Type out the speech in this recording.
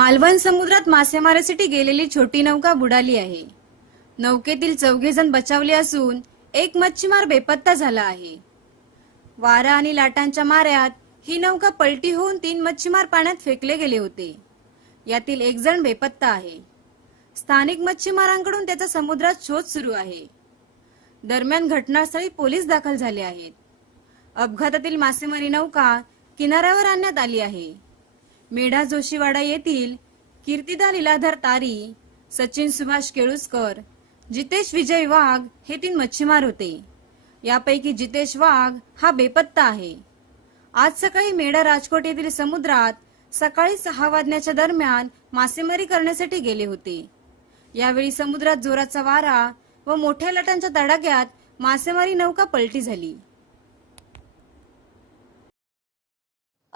मालवण समुद्रात मासेमारीसाठी गेलेली छोटी नौका बुडाली आहे. नौकेतील चौघे जण बचावले असून एक मच्छीमार बेपत्ता झाला आहे. वारा आणि लाटांच्या माऱ्यात ही नौका पलटी होऊन तीन मच्छीमार पाण्यात फेकले गेले होते. यातील एक जण बेपत्ता आहे. स्थानिक मच्छीमारांकडून त्याचा समुद्रात शोध सुरू आहे. दरम्यान घटनास्थळी पोलीस दाखल झाले आहेत. अपघातातील मासेमारी नौका किनाऱ्यावर आणण्यात आली आहे. मेढा जोशीवाडा येथील कीर्तिदा लीलाधर तारी सचिन सुभाष केळुसकर जितेश विजय वाघ हे तीन मच्छीमार होते. यापैकी जितेश वाघ हा बेपत्ता आहे. आज सकाळी मेढा राजकोट येथील समुद्रात सकाळी सहा वाजण्याच्या दरम्यान मासेमारी करण्यासाठी गेले होते. यावेळी समुद्रात जोराचा वारा व मोठ्या लाटांच्या तडाख्यात मासेमारी नौका पलटी झाली.